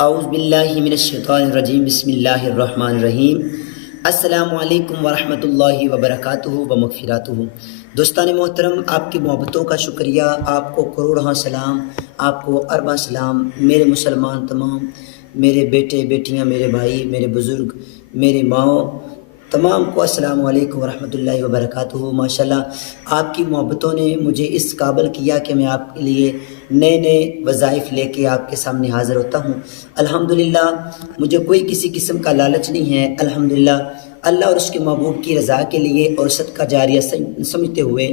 اعوذ باللہ من الشیطان الرجیم بسم اللہ الرحمن الرحیم السلام علیکم ورحمۃ اللہ وبرکاتہ ومغفراتہ۔ دوستان محترم، آپ کی محبتوں کا شکریہ، آپ کو کروڑہاں سلام، آپ کو ارباں سلام، میرے مسلمان تمام، میرے بیٹے بیٹیاں، میرے بھائی، میرے بزرگ، میری ماؤں، تمام کو السلام علیکم ورحمۃ اللہ وبرکاتہ۔ ماشاءاللہ آپ کی محبتوں نے مجھے اس قابل کیا کہ میں آپ کے لیے نئے نئے وظائف لے کے آپ کے سامنے حاضر ہوتا ہوں۔ الحمدللہ مجھے کوئی کسی قسم کا لالچ نہیں ہے۔ الحمدللہ اللہ اور اس کے محبوب کی رضا کے لیے اور صدقہ جاریہ سمجھتے ہوئے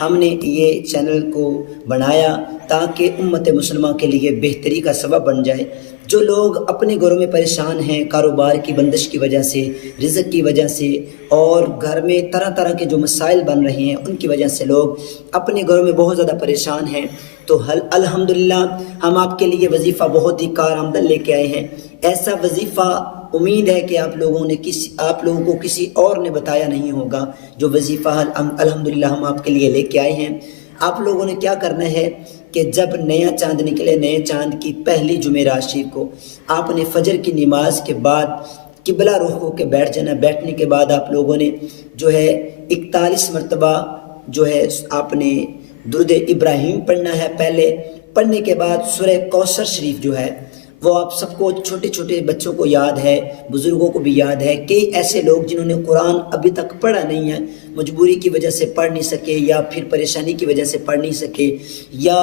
ہم نے یہ چینل کو بنایا تاکہ امت مسلمہ کے لیے بہتری کا سبب بن جائے۔ جو لوگ اپنے گھروں میں پریشان ہیں کاروبار کی بندش کی وجہ سے، رزق کی وجہ سے، اور گھر میں طرح طرح کے جو مسائل بن رہے ہیں ان کی وجہ سے لوگ اپنے گھروں میں بہت زیادہ پریشان ہیں، تو الحمدللہ ہم آپ کے لیے وظیفہ بہت ہی کارآمد لے کے آئے ہیں۔ ایسا وظیفہ امید ہے کہ آپ لوگوں کو کسی اور نے بتایا نہیں ہوگا، جو وظیفہ الحمدللہ ہم آپ کے لیے لے کے آئے ہیں۔ آپ لوگوں نے کیا کرنا ہے کہ جب نیا چاند نکلے، نئے چاند کی پہلی جمعرات شریف کو آپ نے فجر کی نماز کے بعد قبلہ رخ ہو کے بیٹھ جانا۔ بیٹھنے کے بعد آپ لوگوں نے جو ہے 41 مرتبہ جو ہے آپ نے درود ابراہیم پڑھنا ہے۔ پہلے پڑھنے کے بعد سورہ کوثر شریف جو ہے وہ آپ سب کو، چھوٹے چھوٹے بچوں کو یاد ہے، بزرگوں کو بھی یاد ہے۔ کئی ایسے لوگ جنہوں نے قرآن ابھی تک پڑھا نہیں ہے، مجبوری کی وجہ سے پڑھ نہیں سکے، یا پھر پریشانی کی وجہ سے پڑھ نہیں سکے، یا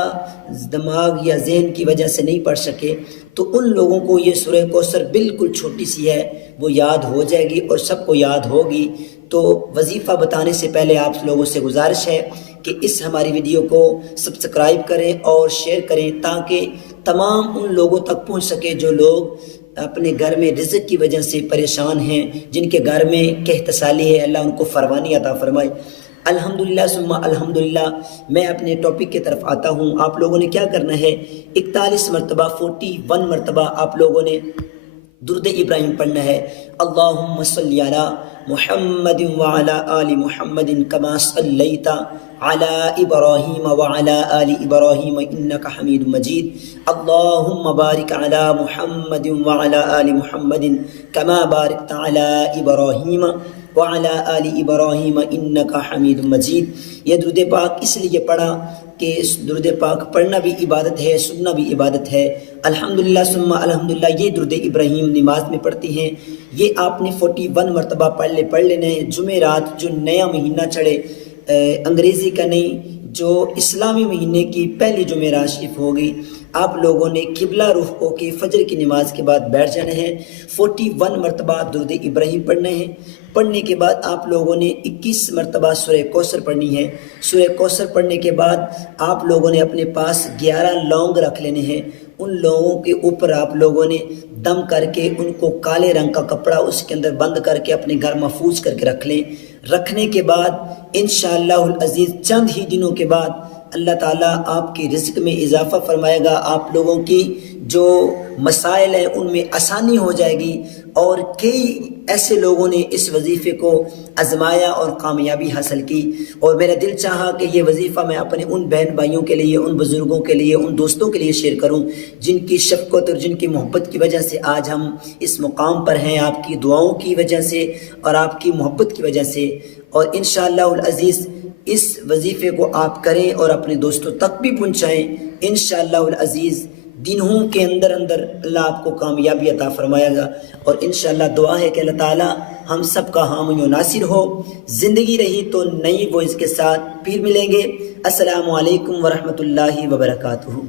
دماغ یا ذہن کی وجہ سے نہیں پڑھ سکے، تو ان لوگوں کو یہ سورہ کوثر بالکل چھوٹی سی ہے، وہ یاد ہو جائے گی اور سب کو یاد ہوگی۔ تو وظیفہ بتانے سے پہلے آپ لوگوں سے گزارش ہے کہ اس ہماری ویڈیو کو سبسکرائب کریں اور شیئر کریں تاکہ تمام ان لوگوں تک پہنچ سکے جو لوگ اپنے گھر میں رزق کی وجہ سے پریشان ہیں، جن کے گھر میں کہتسالی ہے، اللہ ان کو فروانی عطا فرمائے۔ الحمدللہ ثم الحمدللہ میں اپنے ٹاپک کی طرف آتا ہوں۔ آپ لوگوں نے کیا کرنا ہے، 41 مرتبہ 41 مرتبہ آپ لوگوں نے درود ابراہیم پڑھنا ہے۔ اللہم صلی علی محمد وعلی آل محمد کما صلیت علی ابراہیم وعلی آل ابراہیم انک حمید مجید۔ اللہم بارک علی محمد وعلی آل محمد کما بارکت علی ابراہیم وعلی آل ابراہیم انک حمید مجید۔ یہ درود پاک اس لیے پڑھا کہ درود پاک پڑھنا بھی عبادت ہے، سننا بھی عبادت ہے۔ الحمدللہ ثم الحمدللہ یہ درود ابراہیم نماز میں پڑھتے ہیں، یہ آپ نے 41 مرتبہ پڑھ لینے ہیں۔ جمعرات جو نیا مہینہ چڑھے، انگریزی کا نہیں، جو اسلامی مہینے کی پہلی جمعرات شریف ہوگی، آپ لوگوں نے قبلہ رخ ہو کے فجر کی نماز کے بعد بیٹھ جانا ہے۔ 41 مرتبہ درود ابراہیم پڑھنا ہے۔ پڑھنے کے بعد آپ لوگوں نے 21 مرتبہ سورہ کوثر پڑھنی ہے۔ سورہ کوثر پڑھنے کے بعد آپ لوگوں نے اپنے پاس 11 لونگ رکھ لینے ہیں۔ ان لوگوں کے اوپر آپ لوگوں نے دم کر کے ان کو کالے رنگ کا کپڑا اس کے اندر بند کر کے اپنے گھر محفوظ کر کے رکھ لیں۔ رکھنے کے بعد انشاءاللہ العزیز چند ہی دنوں کے بعد اللہ تعالیٰ آپ کے رزق میں اضافہ فرمائے گا، آپ لوگوں کی جو مسائل ہیں ان میں آسانی ہو جائے گی۔ اور کئی ایسے لوگوں نے اس وظیفے کو آزمایا اور کامیابی حاصل کی، اور میرا دل چاہا کہ یہ وظیفہ میں اپنے ان بہن بھائیوں کے لیے، ان بزرگوں کے لیے، ان دوستوں کے لیے شیئر کروں جن کی شفقت اور جن کی محبت کی وجہ سے آج ہم اس مقام پر ہیں، آپ کی دعاؤں کی وجہ سے اور آپ کی محبت کی وجہ سے۔ اور انشاءاللہ العزیز اس وظیفے کو آپ کریں اور اپنے دوستوں تک بھی پہنچائیں۔ انشاءاللہ العزیز دنوں کے اندر اللہ آپ کو کامیابی عطا فرمائے گا، اور انشاءاللہ دعا ہے کہ اللہ تعالیٰ ہم سب کا حامی و ناصر ہو۔ زندگی رہی تو نئی وائس کے ساتھ پھر ملیں گے۔ السلام علیکم ورحمۃ اللہ وبرکاتہ۔